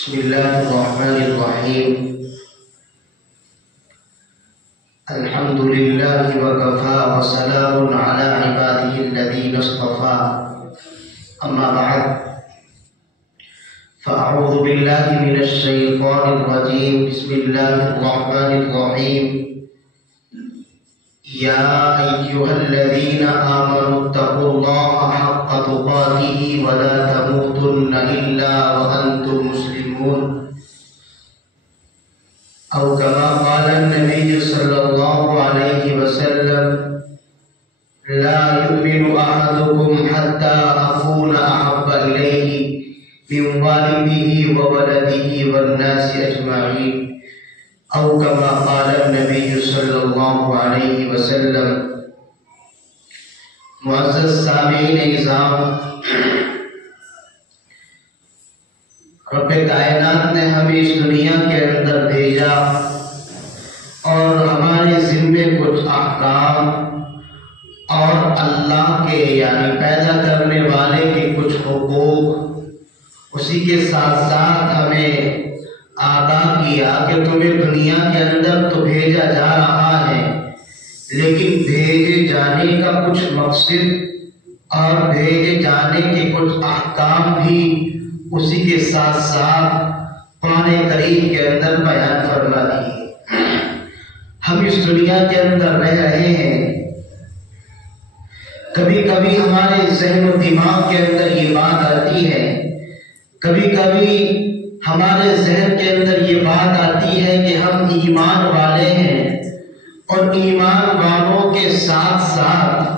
بسم الله الرحمن الرحيم الحمد لله وكفى وسلام على عباده الذين اصطفى أما بعد فأعوذ بالله من الشيطان الرجيم بسم الله الرحمن الرحيم يا أيها الذين آمنوا اتقوا الله حق تقاته ولا تموتن إلا وأنتم مسلمون أو كما قال النبي صلى الله عليه وسلم لا يؤمن أحدكم حتى أكون أحب إليه من والده وولده والناس أجمعين أو كما قال النبي صلی اللہ علیہ وسلم۔ معزز سامعین نظام، رب کائنات نے ہمیں اس دنیا کے اندر بھیجا اور ہمارے ذمے کچھ احکام اور اللہ کے یعنی پیدا کرنے والے کے کچھ حقوق، اسی کے ساتھ ساتھ ہمیں آگاہ کیا کہ تمہیں دنیا کے اندر تو بھیجا جا رہا ہے، لیکن بھیجے جانے کا کچھ مقصد اور بھیجے جانے کے کچھ احکام بھی اسی کے ساتھ ساتھ قرآن کریم کے اندر بیان فرما دیے۔ ہم اس دنیا کے اندر رہ رہے ہیں، کبھی کبھی ہمارے ذہن و دماغ کے اندر یہ بات آتی ہے، کبھی کبھی ہمارے ذہن کے اندر یہ بات آتی ہے کہ ہم ایمان والے ہیں اور ایمان والوں کے ساتھ ساتھ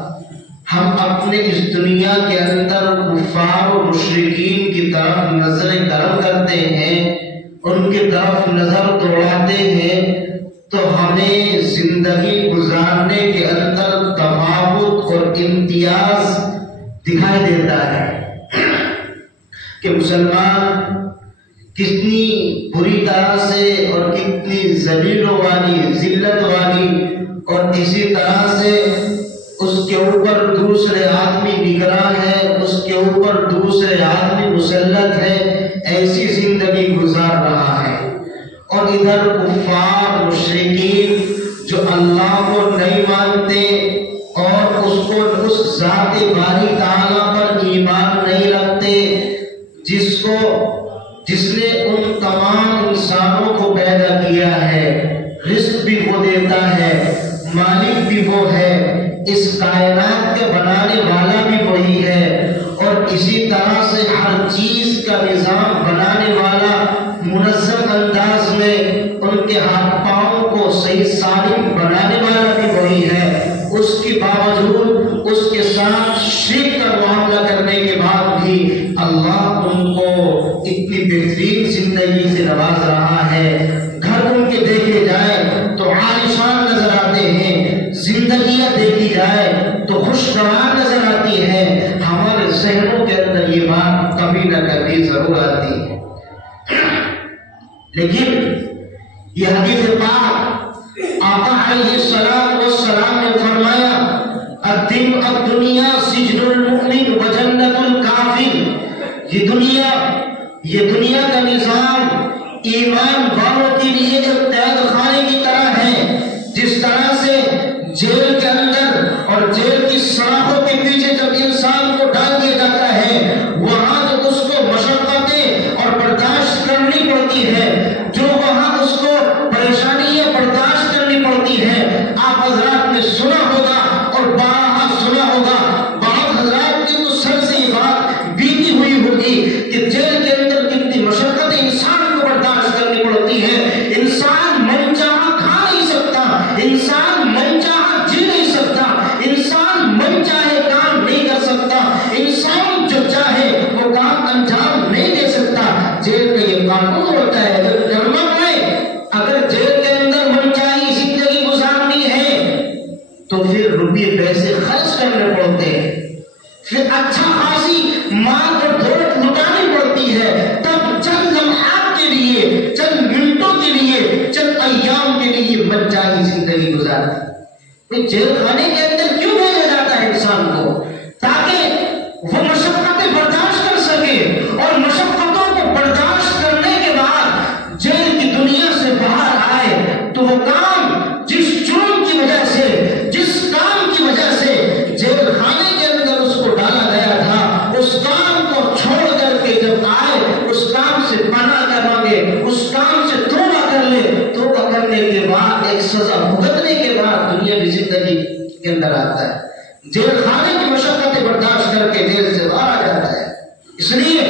ہم اپنے اس دنیا کے اندر کفار و مشرکین کی طرف نظر کرم کرتے ہیں، ان کی طرف نظر دوڑاتے ہیں، تو ہمیں زندگی گزارنے کے اندر تفاوت اور امتیاز دکھائی دیتا ہے کہ مسلمان کتنی بری طرح سے اور کتنی ذلیلوں والی ذلت والی اور اسی طرح سے اس کے اوپر دوسرے آدمی نگراں ہے، اس کے اوپر دوسرے آدمی مسلط ہے، ایسی زندگی گزار رہا ہے۔ اور ادھر کفار مشرکین جو اللہ کو نہیں مانتے اور اس ذات باری تعالیٰ پر ایمان نہیں رکھتے جس نے ان تمام انسانوں کو پیدا کیا ہے، رزق بھی وہ دیتا ہے، مالک بھی وہ ہے، اس کائنات کے بنانے والا بھی وہی ہے، اور اسی طرح سے ہر چیز کا نظام بنانے والا، منظم انداز میں ان کے ہاتھ پاؤں کو صحیح سالم بنانے والا بھی وہی ہے۔ اس کے باوجود اس کے ساتھ شرک کا معاملہ کرنے کے بعد بھی اللہ ان کو اتنی بہترین زندگی سے نواز رہا ہے۔ گھر ان کے دیکھے جائے تو عالیشان نظر آتے ہیں، زندگیاں دیکھی جائے تو خوشگوار نظر آتی ہے۔ ہمارے ذہنوں کے اندر یہ بات کبھی نہ کبھی ضرور آتی ہے، لیکن یہ حدیث پاک آقا علیہ السلام نے فرمایا الدنیا سجن المؤمن و جنت الکافر۔ یہ دنیا کا نظام ایمان والوں کے لیے ایک قید خانے کی طرح ہے، جس طرح سے جیل کے اندر اور جیل کی سلاخوں کے پیچھے جب انسان کو ڈال دیا جاتا ہے، وہاں جب اس کو مشقتیں اور برداشت کرنی پڑتی ہے، جو وہاں اس کو پریشانیاں برداشت کرنی پڑتی ہے۔ آپ حضرات نے سنا ہوگا اور بارہا سنا ہوگا، بعض حضرات کی تو سر سے یہ بات بیتی ہوئی ہوگی کہ جیل کے اندر کتنی مشقتیں انسان کو برداشت کرنی پڑتی ہے۔ انسان من چاہا کھا نہیں سکتا، انسان من چاہا جی نہیں سکتا، انسان من چاہے کام نہیں کر سکتا، انسان جو چاہے وہ کام انجام نہیں دے سکتا۔ جیل کا یہ قانون ہوتا ہے۔ اگر جیل کے اندر من چاہی زندگی گزارنی ہے تو پھر روپے پیسے خرچ کرنے پڑتے ہیں، پھر اچھا خاصی مال اور دولت لٹانی پڑتی ہے، تب چند لمحات کے لیے، چند منٹوں کے لیے، چند ایام کے لیے من چاہی زندگی گزارتی ہے۔ جیل خانے کے اندر کیوں بھیجا جاتا ہے انسان کو؟ تاکہ وہ مشقتیں برداشت کر سکے، اور مشقتوں کو برداشت کرنے کے اس لیے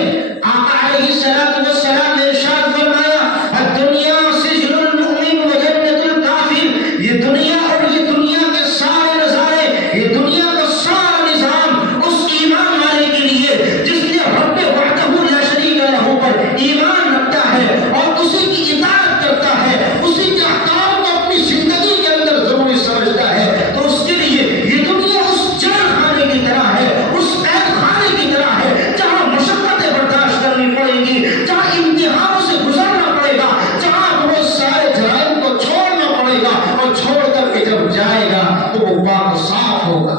آقا علیہ الصلوۃ والسلام نے ارشاد فرمایا الدنیا سجن المؤمن و جنت الکافر، یہ دنیا اور یہ دنیا کے سارے نظارے، یہ دنیا کا سارا نظام اس ایمان والے کے لیے جس نے رب وحدہ لا شریک لہ پر ایمان رکھتا ہے اور اسی کی اطاعت کرتا ہے، اسی کے احکام کو اپنی زندگی کے اندر ضروری سمجھتا ہے، تو اس کے لیے یہ دنیا اس جیل خانے کی طرح ہے، اس قید خانے کی طرح ہے جہاں مشقتیں برداشت کرنی پڑیں گی، جہاں امتحانوں سے گزرنا پڑے گا، جہاں بہت سارے جرائم کو چھوڑنا پڑے گا، اور چھوڑ کر کے جب جائے گا تو وہ پاک صاف ہوگا۔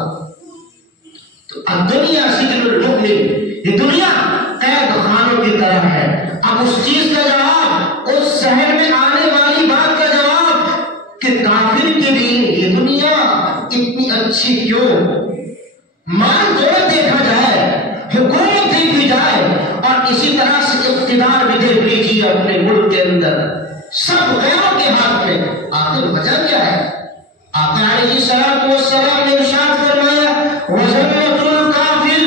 تو الدنیا سجن المؤمن، یہ دنیا قید خانوں کی طرح ہے۔ اب اس چیز کا جواب، اس شہر میں آنے والی بات کا جواب کہ کافر کے لیے یہ دنیا اتنی اچھی کیوں؟ مال دولت دیکھا جائے، حکومت دیکھی جائے، اور اسی طرح سے اقتدار بھی دیکھ لیجیے اپنے ملک کے اندر، سب غیروں کے ہاتھ میں، آخر وجہ کیا ہے؟ آقا علیہ الصلوۃ والسلام نے ارشاد فرمایا وجنت الکافر،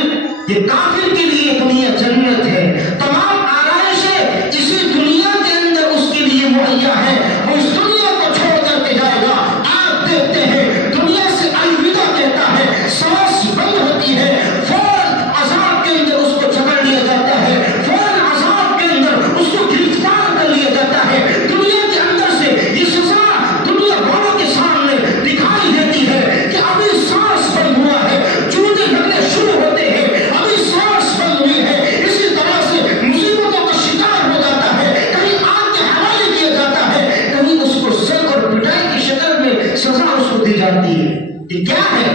یہ کافر کے لیے دنیا جنت ہے، تمام آرائشیں اسی دنیا کے اندر اس کے لیے مہیا ہے، وہ اس دنیا کو چھوڑ کر کے جائے گا۔ آپ دیکھتے ہیں دنیا سے الوداع کہتا ہے، سانس بند ہوتی ہے، فوراً عذاب کے اندر اس کو جکڑ لیا جاتا ہے، فوراً عذاب کے اندر اس کو گرفتار کر لیا جاتا ہے۔ دنیا کے اندر سے یہ سزا دنیا والوں کے سامنے دکھائی دیتی ہے کہ ابھی سانس بند ہوا ہے، چوٹے لگنے شروع ہوتے ہیں، ابھی سانس بند ہوئی ہے، اسی طرح سے مصیبتوں کا شکار ہو جاتا ہے، کہیں آگ کے حوالے کیا جاتا ہے، کہیں اس کو سر اور پٹائی کی شکل میں سزا اس کو دی جاتی ہے۔ یہ کیا ہے؟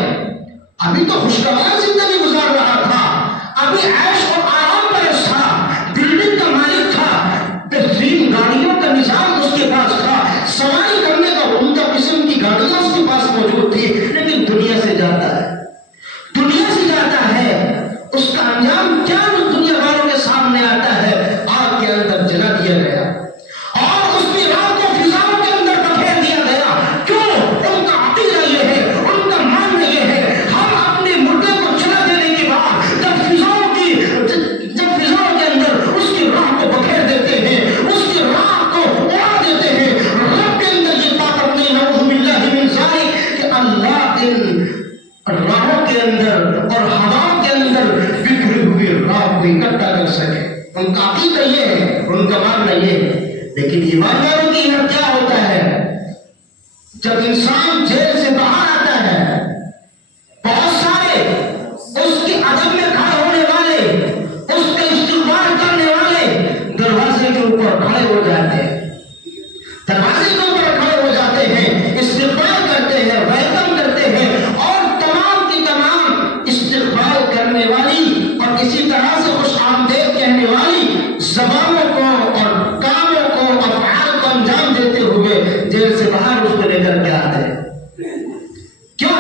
ابھی تو خوشگوار زندگی گزار رہا تھا، ابھی عیش اور آرام پرست تھا، بلڈنگ کا مالک تھا، بہترین گاڑیوں کا نظام اس کے پاس تھا، سواری کرنے کا عمدہ قسم کی گاڑیاں اس کے پاس موجود تھی، لیکن دنیا سے جاتا ہے، دنیا سے جاتا ہے، اس کا انجام کیا دنیا والوں کے سامنے آتا ہے؟ آگ کے اندر جلا دیا گیا اور اس کی راہ کو فضاؤں کے اندر بکھیر دیا گیا۔ کیوں؟ ان کا عقیدہ یہ ہے، ان کا ماننا یہ ہے، ہم اپنے مردے کو جلا دینے کے بعد جب فضاؤں کے اندر اس کی راہ کو بکھیر دیتے ہیں، اس کی راہ کو اڑا دیتے ہیں، رب کے اندر یہ طاقت نہیں، نعوذ باللہ من ذالک، کہ اللہ ان راہوں کے اندر اور ہواؤں کے اندر بکھری ہوئی راہ کو اکٹھا کر سکے۔ ان کا عقیدہ یہ ہے، ان کا ماننا یہ ہے۔ لیکن ایمان والوں کی حالت کیا ہوتا ہے؟ جب انسان جیل سے باہر آتا ہے، بہت سارے اس کی عدم میں کھڑے ہونے والے، اس کا استقبال کرنے والے دروازے کے اوپر کھڑے ہو جاتے ہیں، دروازے کے اوپر کھڑے ہو جاتے ہیں، استقبال کرتے ہیں، ویلکم کرتے ہیں، اور تمام کی تمام استقبال کرنے والی اور اسی طرح سے خوش آمدید کہنے والی زبانوں کو اور کاموں کو، افعال کو انجام دیتے ہوئے جیل سے باہر اس کو لے کر کے آتے ہیں۔ کیوں؟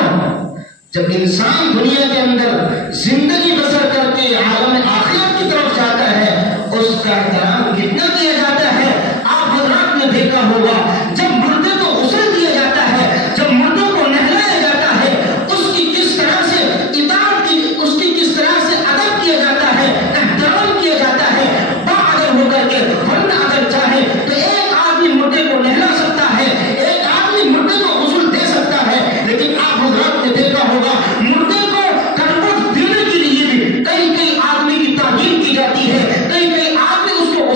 جب انسان دنیا کے اندر زندگی بسر کر کے عالم آخرت کی طرف جاتا ہے، اس کا احترام کتنا کیا جاتا ہے؟ آپ حضرات نے دیکھا ہوگا، جب مردے کو غسل دیا جاتا ہے، جب مردوں کو نہلایا جاتا ہے، اس کی کس طرح سے اطاعت کی، اس کی کس طرح سے ادب کیا جاتا ہے، احترام کیا جاتا ہے، باادب ہو کر کے، ورنہ اگر چاہے تو ایک آدمی مردے کو نہلا سکتا ہے، ایک آدمی مردے کو غسل دے سکتا ہے، لیکن آپ حضرات نے دیکھا ہوگا مردے کو کروٹ دینے کے لیے بھی کئی آدمی کی تعظیم کی جاتی ہے، کئی آدمی اس کو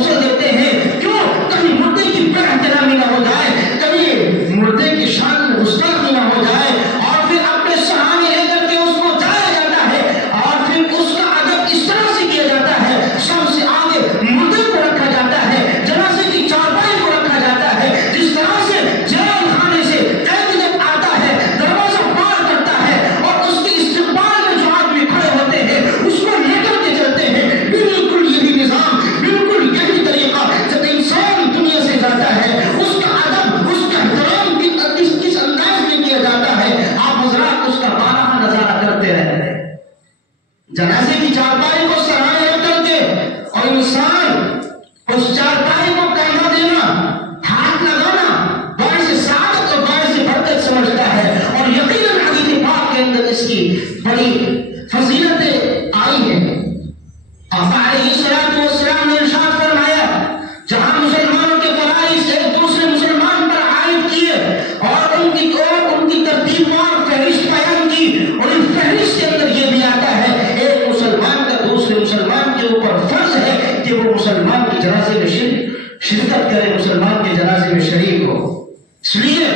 کے اوپر فرض ہے کہ وہ مسلمان کے جنازے میں شرکت کرے، مسلمان کے جنازے میں شریک ہو۔ اس لیے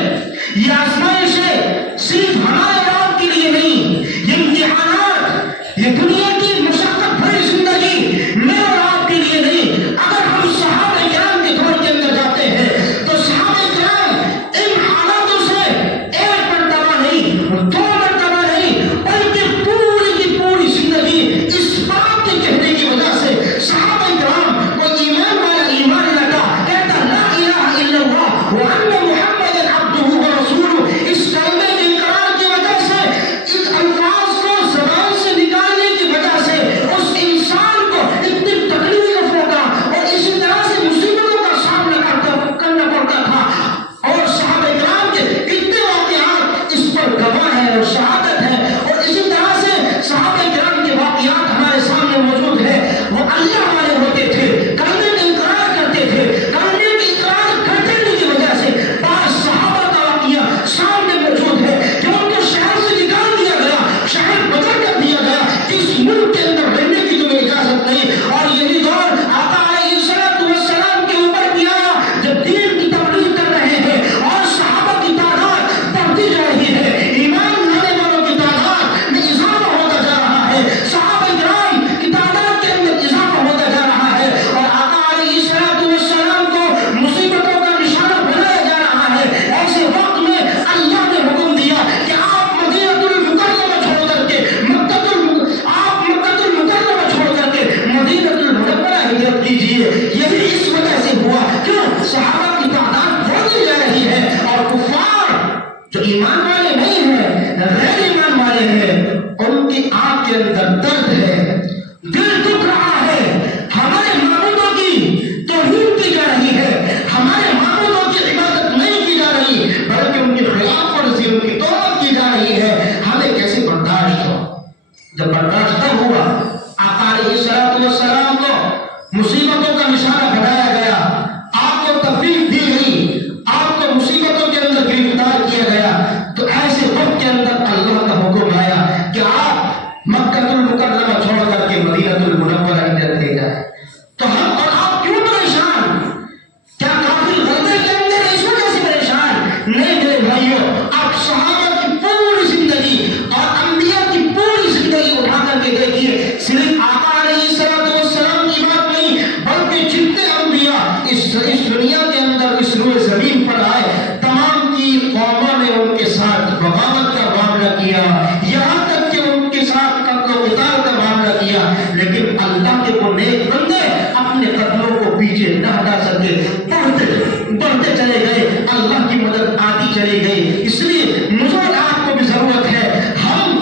یہ آزمائشیں صرف ہمارے آپ کے لیے نہیں، یہ امتحانات، یہ دنیا کی مشقت بھری زندگی میرے اور آپ کے لیے نہیں۔ اگر ہم صحابہ کرام کے دور کے اندر جاتے ہیں تو صحابہ کرام ان حالاتوں سے ایک مرتبہ نہیں، دو مرتبہ نہیں، بلکہ پوری کی پوری زندگی اس بات کے کہنے کی وجہ سے صحابہ کرام کو ایمان والا ایمان لگا، کہتا لا الہ الا اللہ وان محمد عبدہ ورسولہ، اس کلمے کے اقرار کی وجہ سے، اس الفاظ کو زبان سے نکالنے کی وجہ سے اس انسان کو اتنی تکلیفوں کا اور اسی طرح سے مصیبتوں کا سامنا کرنا پڑتا تھا، اور صحابہ کرام کے کتنے واقعات اس پر گواہ ہیں اور شہادت ہے، اور اسی طرح سے صحابہ کرام کے واقعات ہمارے سامنے موجود ہیں۔ وہ اللہ والے ہوتے تھے، کلمے کا اقرار کرتے تھے، کلمے کا اقرار کرنے کی وجہ سے بعض صحابہ کا واقعہ سامنے موجود ہے کہ ان کو شہر سے نکال دیا گیا، شہر بدل کر دیا گیا، اس ملک کے اندر رہنے کی تمہیں اجازت نہیں، اور یہی دور آقا علیہ الصلوۃ والسلام کے اوپر بھی آیا جب دین کی تبلیغ کر رہے ہیں اور صحابہ کی تعداد بڑھتی جا رہی ہے، ایمان لانے والوں کی تعداد میں اضافہ ہوتا جا رہا ہے، صحابہ کرام کی تعداد کے اندر اضافہ ہوتا جا رہا ہے، اور آقا علیہ الصلوۃ والسلام کو مصیبتوں کا نشانہ بنایا جا رہا ہے۔ ایسے وقت میں اللہ نے حکم دیا کہ آپ مدینہ المکرمہ چھوڑ کر کے چھوڑ کر کے مدینہ المنورہ ہجرت کیجیے۔ یہی اس وجہ سے ہوا کیوں؟ صحابہ کی تعداد بڑھتی جا رہی ہے، اور کفار جو ایمان والے نہیں ہیں، غیر ایمان والے ہیں، ان کی آنکھ کے اندر درد ہے، دل دکھ رہا ہے، ہمارے معبودوں کی توہین کی جا رہی ہے، ہمارے معبودوں کی عبادت نہیں کی جا رہی بلکہ ان کی خلاف ورزی، ان کی توہین کی جا رہی ہے، ہمیں کیسے برداشت ہو؟ جب برداشت تب ہوا آقا علیہ الصلوۃ والسلام کو مصیبتوں کا نشانہ بنایا گیا، آپ کو تکلیف دی گئی، آپ کو مصیبتوں کے اندر گرفتار کیا گیا، تو ایسے وقت کے اندر اللہ کا حکم آیا کہ آپ مکہ المکرمہ چھوڑ کر کے مدینہ المنورہ ہجرت لے جائیں۔ تو ہم اور آپ کیوں پریشان؟ کیا کافر غلطے کے اندر اس وجہ سے پریشان؟ نہیں میرے بھائیوں، آپ صحابہ کی پوری زندگی اور انبیاء کی پوری زندگی اٹھا کر کے دیکھیے، صرف آقا علیہ الصلوۃ والسلام کی بات نہیں بلکہ جتنے انبیاء اس دنیا کے اندر اس روئے زمین پر آئے، تمام کی قوموں نے ان کے ساتھ بغاوت کا معاملہ کیا، یہاں تک کہ ان کے ساتھ قتل و قتال کا معاملہ کیا، لیکن اللہ کے وہ نیک بندے اپنے قدموں کو پیچھے نہ ہٹا سکے، بڑھتے چلے گئے، اللہ کی مدد آتی چلی گئی۔ اس لیے مجھے اور آپ کو بھی ضرورت ہے، ہم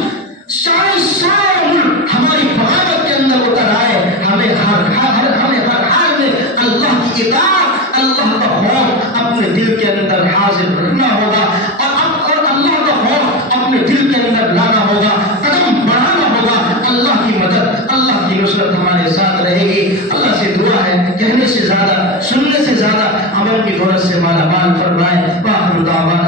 سارے ملک ہماری بغاوت کے اندر اتر آئے، ہمیں ہر حال میں اللہ کی اطاعت، اللہ کا خوف اپنے دل کے اندر حاضر رکھنا ہوگا، اور اللہ کا خوف اپنے دل کے اندر لانا ہوگا، قدم بڑھانا ہوگا۔ اللہ کی مدد، اللہ کی نصرت ہمارے ساتھ رہے گی۔ اللہ سے دعا ہے کہنے سے زیادہ، سننے سے زیادہ عمل کی دولت سے مالا مال فرمائے۔ وآخر دعوانا